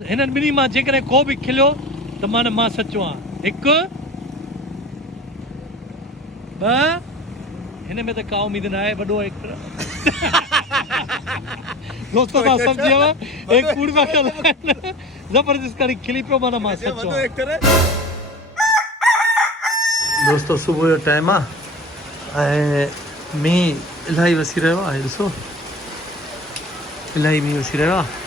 हिननि ॿिन्ही मां जेकॾहिं को बि खिलियो त माना मां सचो आहियां। हिकु ॿ, हिन में त का उमेद न आहे। वॾो हिकु दोस्तो तव्हां सम्झी वियव। एक कूड़ में ज़बरदस्त करी खिली पियो माना मां सचो आहियां। दोस्तो सुबुह जो टाइम आहे ऐं मींहुं इलाही वसी रहियो आहे। ॾिसो इलाही मींहुं वसी रहियो आहे।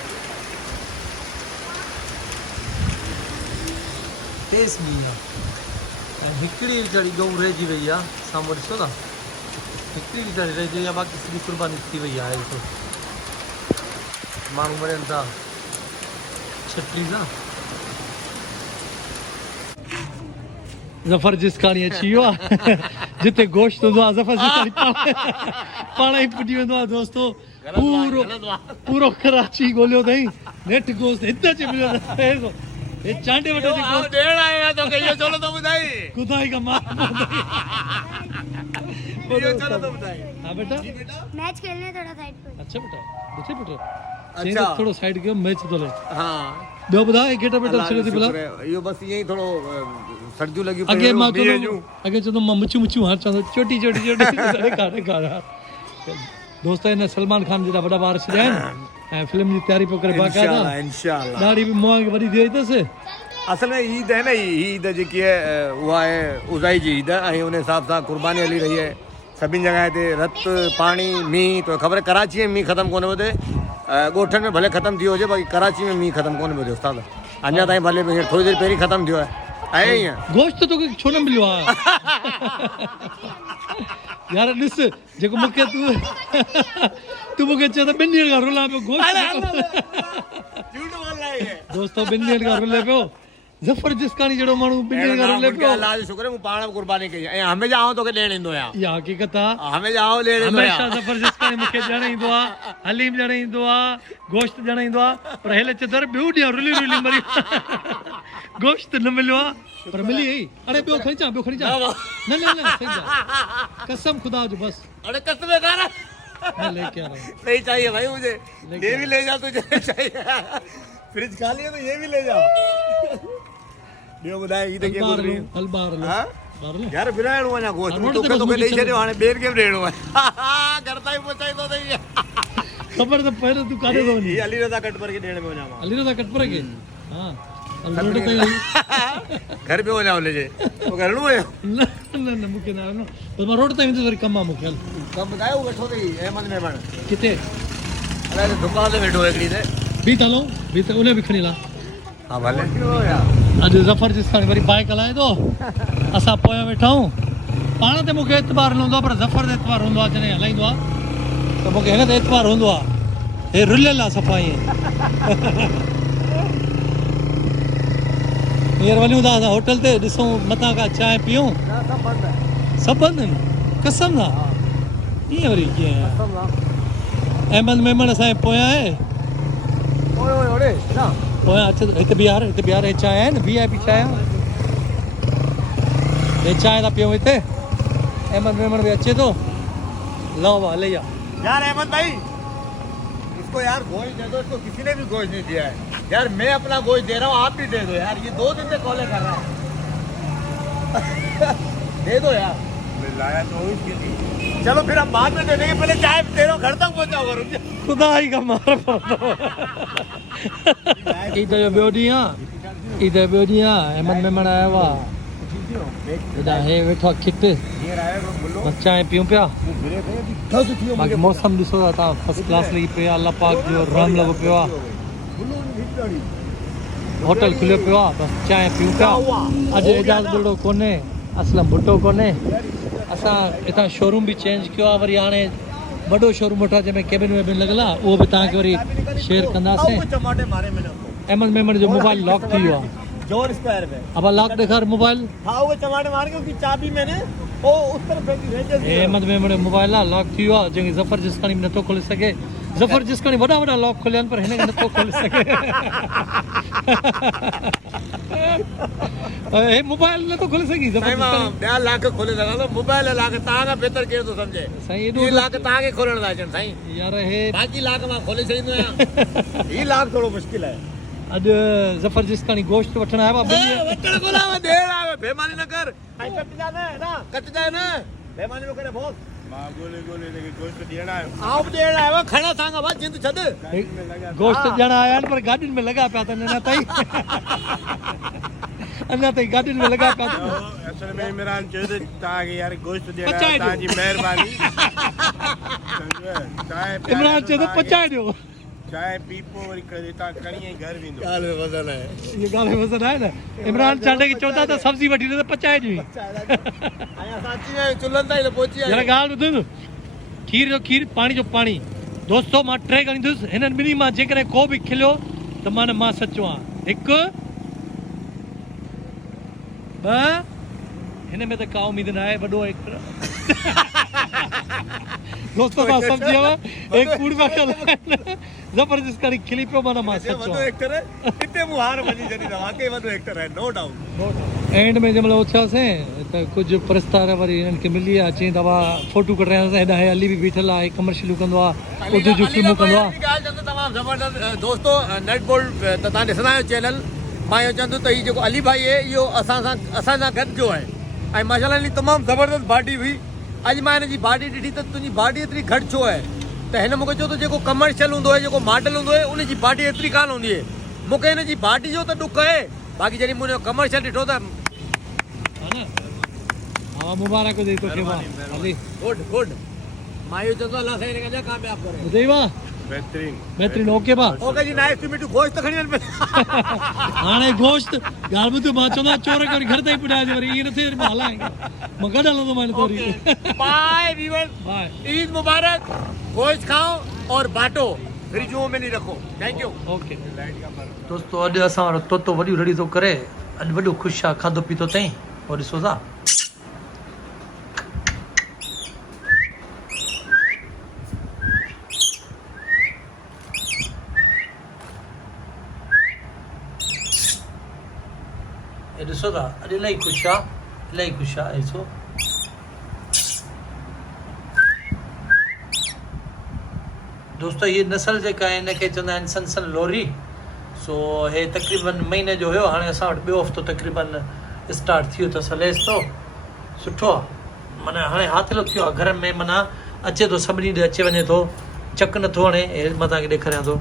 तेज़ मींहुं आहे ऐं हिकिड़ी वीचारी गऊ रहिजी वई आहे। साम्हूं ॾिसो था, हिकिड़ी वीचारी रहिजी वई आहे, बाक़ी सॼी कुर्बानी थी वई आहे। ॾिसो माण्हू मरनि था छटरी सां। ज़फर जिसकानी अची वियो आहे जिते गोश्त हूंदो आहे। ज़फर जिसकानी पाण ई पुॼी वेंदो आहे। दोस्तो पूरो कराची ॻोल्हियो अथई, नेठ गोश्त हिते अची मिलियो अथई। ये चांटे वटो जेको डेढ़ आया तो के ये चलो तो बताई खुदाई का मार ये चलो तो बताई। हां बेटा मैच खेलने थोड़ा साइड पे। अच्छा बेटा देखिए बेटा अच्छा थोड़ा साइड के मैच तो ले। हां दो बता एक गेटा बेटा छड़े थी बोला यो बस यही थोड़ो सर्दी लगी आगे मां तो आगे जो मां मुचू मुचू हां चंदो छोटी छोटी छोटी अरे काटे काड़ा। दोस्त ने सलमान खान जी बड़ा बार छड़े हैं फिल्म की तैयारी पे करे बाकायदा इंशाल्लाह दाढ़ी भी मुआ की बड़ी दी तस। असल में ईद है ना, ईद जेकी है वो है उजाई जी ईद है। उन हिसाब सां कुर्बानी हली रही है सभी जगह ते। रत पानी मींह तो खबर कराची में मींह खत्म कोन थे, ॻोठनि में भले ख़त्म थी हुजे, बाक़ी कराची में मींह ख़त्म कोन थियो उस्ताद। अञा ताईं भले थोड़ी देर पहिरीं ख़त्म थियो आहे ईअं। गोश्त तो छो न मिलियो आहे यार। ॾिस जेको मूंखे तू मूंखे चए त 2 ॾींहंनि खां रुला पियो गोश्त। दोस्तो 2 ॾींहंनि खां रुले पियो। ज़फर जिसकानी जहिड़ो माण्हू 2 ॾींहंनि खां रुले पियो। अल्लाह जो शुक्र है, मूं पाण कुर्बानी कई ऐं हमेशह आऊं तोखे ॾियणु ईंदो आहियां। इहा हक़ीक़त आहे। हमेशह आऊं ॾियणु ईंदो आहियां। हमेशह ज़फर जिसकानी मूंखे ॾियणु ईंदो आहे, हलीम ॾियणु ईंदो आहे, गोश्त ॾियणु ईंदो आहे। पर हेले चए ॿियो ॾींहुं रुली रुली मरी गोश्त न मिलियो आहे पर मिली वई। अरे ॿियो खणी अचां, ॿियो खणी अचां। न न न सही आहे, कसम खुदा जो बस। अरे कसम है गाना मैं लेके आ रहा हूँ। नहीं चाहिए भाई मुझे, ये भी ले जा तुझे चाहिए। फ्रिज खाली है तो ये भी ले जाओ। ॿियो ॿुधाए ईद कीअं गुज़री? हल ॿार लो हाँ? ॿार लो यार विराइणो अञा गोश्त रोटी तोखे ते तोखे ॾेई बस छॾियो, हाणे ॿियनि खे बि ॾियणो आहे। घर ताईं पहुचाईंदो अथई। ख़बर त पए तूं काॾे थो वञी। ही अली रज़ा कटपर खे ॾियण में वञा मां। हली रहा कटपर के हां रोड ते घर पे वञा हुनजे तोखे हलणो आहे। न न न मूंखे न हलणो, बस मां रोड ते वेंदुसि वरी कमु आहे मूंखे। हल कमु ॿुधायो वेठो अथई अहमद मेमण किथे अलाए दुकान ते वेठो हिकिड़ी ते। बि त हलूं बि त उन बि खणी ला। हा भले अॼु ज़फर जिसकानी वरी बाइक हलाए थो, असां पोयां वेठा आहियूं। पाण ते मूंखे एतबार न हूंदो आहे पर ज़फर ते एतबार हूंदो आहे। जॾहिं हलाईंदो आहे त मूंखे हिन ते एतबार हूंदो आहे। हे रुलियल आहे सफ़ा ईअं। हींअर वञूं था असां होटल ते, ॾिसूं मथां खां चांहि पियूं। सभु बंदि आहिनि कसम सां। ईअं वरी कीअं अहमद मेमण असांजे पोयां आहे। पोयां अच हिते बिहार हे चांहि आहे न VIP चांहि आहे। हे चांहि था पियूं हिते। अहमद मेमण बि अचे थो। लो वाह ले जा यार अहमद भाई, इसको यार गोश्त दे दो। इसको किसी ने भी गोश्त नहीं दिया है यार। मैं अपना गोश्त दे रहा हूँ, आप भी दे दो यार। ये 2 दिन से कॉलें कर रहा है। दे दो यार। लाया तो इसके लिए। चलो फिर हम बाद में दे देंगे, पहले चाय दे रहा हूँ, घर तक पहुँचाओ करूँ। खुदा ही का मार पड़ो। इधर जो ॿियो ॾींहुं आहे, इधर ॿियो ॾींहुं आहे। अहमद मेमण आयो आहे। हेॾा हे वेठो आहे खिट, चांहि पियूं पिया। बाक़ी मौसम ॾिसो था तव्हां, फर्स्ट क्लास लॻी पियो आहे। अल्लाह पाक जो रहम लॻो पियो आहे। होटल खुलियो पियो आहे, बसि चांहि पियूं पिया। अॼु एजाज़ बुढ़ो कोन्हे, असलम भुट्टो कोन्हे। असां हितां शोरूम बि चेंज कयो आहे। वरी हाणे वॾो शोरूम वठो आहे जंहिंमें केबिन वेबिन लॻियल आहे। उहो बि तव्हांखे वरी शेयर कंदासीं। अहमद मेमण जो मोबाइल लॉक थी वियो आहे। जोर स्क्वायर पे अब लॉक ॾेखार मोबाइल। हाँ वो टमाटे मार के उसकी चाबी मैंने वो उस तरफ फेंकी भेज दी। अहमद मेमण जो मोबाइल आहे लॉक थी वियो आहे, जंहिंखे ज़फर जिसकानी नथो खोले सघे। ज़फर जिसकानी वॾा वॾा लॉक खोलिया आहिनि पर हिन खे नथो खोले सघे। हे मोबाइल नथो खोले सघी। साईं मां ॿिया लाख खोले सघां थो, मोबाइल लाख तव्हां खां बहितर केरु थो सम्झे। साईं ये लाख तव्हांखे खोलण था अचनि साईं। यार हे बाक़ी लाख मां खोले छॾींदो आहियां। ही लाख थोरो मुश्किल आहे। अॼु ज़बरदस्तानी गोश्त वठण आया हुआ वटण कोला देर आवे बेमानी न कर आई कटजा न ना कटजा न बेमानी न करे बोस मां गोले गोले लेके गोश्त ॾियण आयो आओ देर आवे खणा सांगा बस जिंद छद गोश्त ॼण आया आहिनि पर गाॾियुनि में लॻा पिया अथनि अञा ताईं गाॾियुनि में लॻा पिया अथनि असल में इमरान चयो त तव्हांखे यार गोश्त ॾियण पचाए आयो ॾियो। तव्हांजी महिरबानी इमरान चयो त पचाए ॾियो चांहि पी पोइ वरी करे तव्हां खणी ऐं घर वेंदो गाल में वजन है इहा ॻाल्हि में वज़न आहे न इमरान चांडे खे चवंदा त सब्जी वठी ॾे त पचाए ॾियूं आया साची में चुलन ताई पहुची जरा ॻाल्हि ॿुध खीर जो खीर पाणी जो पाणी दोस्तो मां टे ॻणींदुसि हिननि ॿिन्ही मां जेकॾहिं को बि खिलियो त मां सचो आहियां हिकु ॿ हिन में त का उमेद न आहे वॾो हिकु दोस्तो मां सम्झी वियो एक कूड़ में ज़बरदस्त करे खिली पियो माना मां सचो वडो एक्टर है किते मु हार वजी जदी वाकई वडो एक्टर है नो डाउट एंड में जंहिंमहिल उथियासीं त कुझु प्रस्तार वरी हिननि खे मिली आहे चई दफ़ा फोटू कढायासीं हेॾा हे अली बि बीठल आहे कमर्शियलूं कंदो आहे उर्दू जूं फिल्मूं कंदो आहे ॻाल्हि चवंदो तमामु ज़बरदस्त दोस्तो नेट बोल्ड त तव्हां ॾिसंदा आहियो चैनल मां इहो चवंदो त हीउ जेको अली भाई आहे इहो असां सां गॾु जो आहे ऐं माशाल्लाह हिन तमामु ज़बरदस्त बॉडी हुई अॼु मां हिन जी बॉडी ॾिठी त तुंहिंजी बॉडी एतिरी घटि छो आहे त हिन मूंखे चयो त जेको कमर्शियल हूंदो आहे जेको मॉडल हूंदो आहे उनजी बॉडी एतिरी कान हूंदी आहे मूंखे हिन जी बॉडी जो त ॾुख आहे बाक़ी जॾहिं मुंहिंजो कमर्शियल ॾिठो त हा मुबारक हुजे तोखे वाह अली गुड गुड मां इहो चवंदो अलाह साईं हिनखे अञा कामयाबु करे ॿुधई वाह बहितरीन बहितरीन ओके वाह ओके जी नाइस टू मीट यू गोश्त खणी वञ हाणे गोश्त ॻाल्हि ॿुध मां चवंदो चोर करे घर ताईं पुॼाए वरी ईअं न थिए मां हलाए मां गॾु हलंदो मां तोरी बाय व्यूअर्स बाय ईद मुबारक गोश्त खाओ और बांटो फ्रिजों में नहीं रखो थैंक यू ओके दोस्तो अॼु असां वारो तोतो वॾियूं रेडी थो करे अॼु वॾो ख़ुशि आहे खाधो पीतो अथई और ॾिसो था ॾिसो था अॼु इलाही ख़ुशि आहे ॾिसो दोस्तो ये नस्ल जेका आहे हिनखे चवंदा आहिनि सनसन लोरी सो हे तक़रीबन महीने जो हुयो हाणे असां वटि ॿियो हफ़्तो तक़रीबन स्टार्ट थियो अथसि हलेसि थो सुठो आहे माना हाणे हाथिलो थियो आहे घर में माना अचे थो सभिनी ॾे अचे वञे थो चक नथो हणे हे मां तव्हांखे ॾेखारियां थो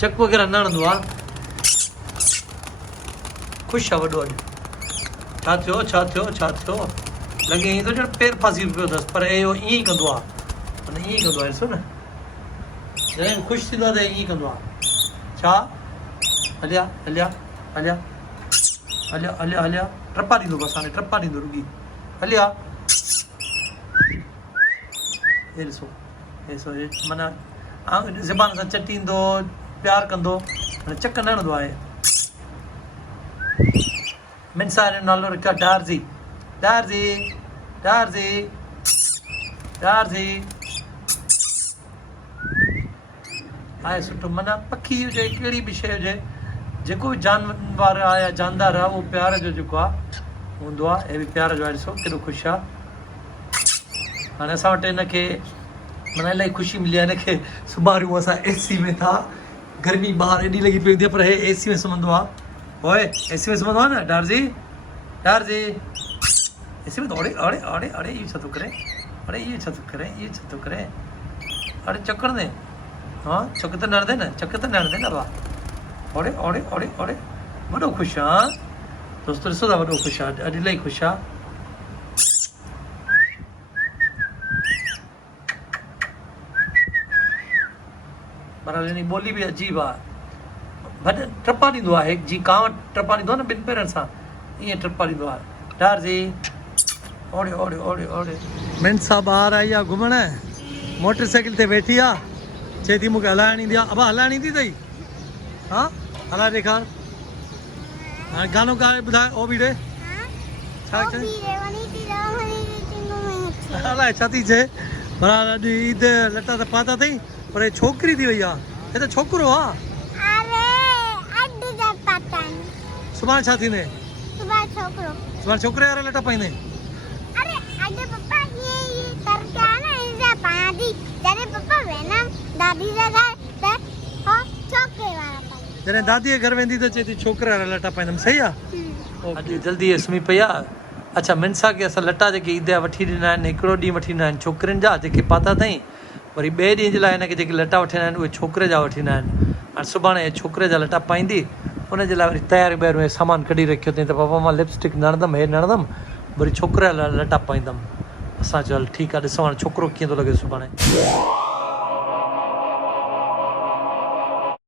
चक वग़ैरह न हणंदो आहे ख़ुशि आहे वॾो अॼु छा थियो लॻे ईअं थो ॼण पेर फासी पियो अथसि पर इहो ईअं ई कंदो आहे माना ईअं ई कंदो आहे ॾिसो न जॾहिं ख़ुशि थींदो आहे त ईअं कंदो आहे छा हलिया टपा ॾींदो बसि हाणे टपा ॾींदो रुगी हलिया हे ॾिसो माना ज़बान सां चटींदो प्यारु कंदो हाणे चक न हणंदो आहे मिनसा जो नालो रखियो आहे डार्ज़ी आहे सुठो माना पखी हुजे कहिड़ी बि शइ हुजे जेको बि जानवर आहे या जानदार आहे उहो प्यार जो जेको आहे हूंदो आहे हे बि प्यार जो आहे ॾिसो केॾो ख़ुशि आहे हाणे असां वटि हिनखे माना इलाही ख़ुशी मिली आहे हिनखे सुम्हारियूं असां एसी में था गर्मी ॿाहिरि एॾी लॻी पई हूंदी आहे पर हे एसी में सुम्हंदो आहे ओए एसी में सुम्हंदो आहे न डार्ज़ी एसी में अड़े इहो छा थो करे अड़े चकर दे हाँ चक त न हणंदे न वाह ओड़े वॾो ख़ुशि आहे दोस्तो ॾिसो था वॾो ख़ुशि आहे अॼु इलाही ख़ुशि आहे पर हिन ॿोली बि अजीब आहे भॼ टपा ॾींदो आहे जीअं कांव टपा ॾींदो आहे न ॿिनि पेरनि सां ईअं टपा ॾींदो आहे डार्ज़ी ओड़े मिनसा ॿाहिरि आई आहे घुमण मोटर साइकिल ते वेठी आहे चए थी मूंखे हलाइण ईंदी आहे अबा हलाइण ईंदी अथई हा हलाए ॾेखार हाणे गानो ॻाए ॿुधाए ओ बि ॾे छा अलाए छा थी चए पर अॼु ईद लटा त पाता अथई पर हे छोकिरी थी वई आहे हे त छोकिरो आहे सुभाणे छा थींदे सुभाणे छोकिरे वारा लटा पाईंदे जॾहिं दादीअ घर वेंदी त चए थी छोकिरा वारा लटा पाईंदमि सही आहे अॼु जल्दी सुम्ही पई आहे अच्छा मिनसा खे असां लटा जेके ईद जा वठी ॾिना आहिनि हिकिड़ो ॾींहुं वठी ॾिना आहिनि छोकिरियुनि जा जेके पाता अथई वरी ॿिए ॾींहं जे लाइ हिनखे जेके लटा वठी ॾिना आहिनि उहे छोकिरे जा वठी ॾिना आहिनि हाणे सुभाणे छोकिरे जा लटा पाईंदी उनजे लाइ वरी तयारियूं ॿाहिरियूं ऐं सामान कढी रखियो अथई त पापा मां लिपस्टिक न हणंदमि हे न हणंदमि वरी छोकिरे लाइ लटा पाईंदमि असां चयो हल ठीकु आहे ॾिसूं हाणे छोकिरो कीअं थो लॻे सुभाणे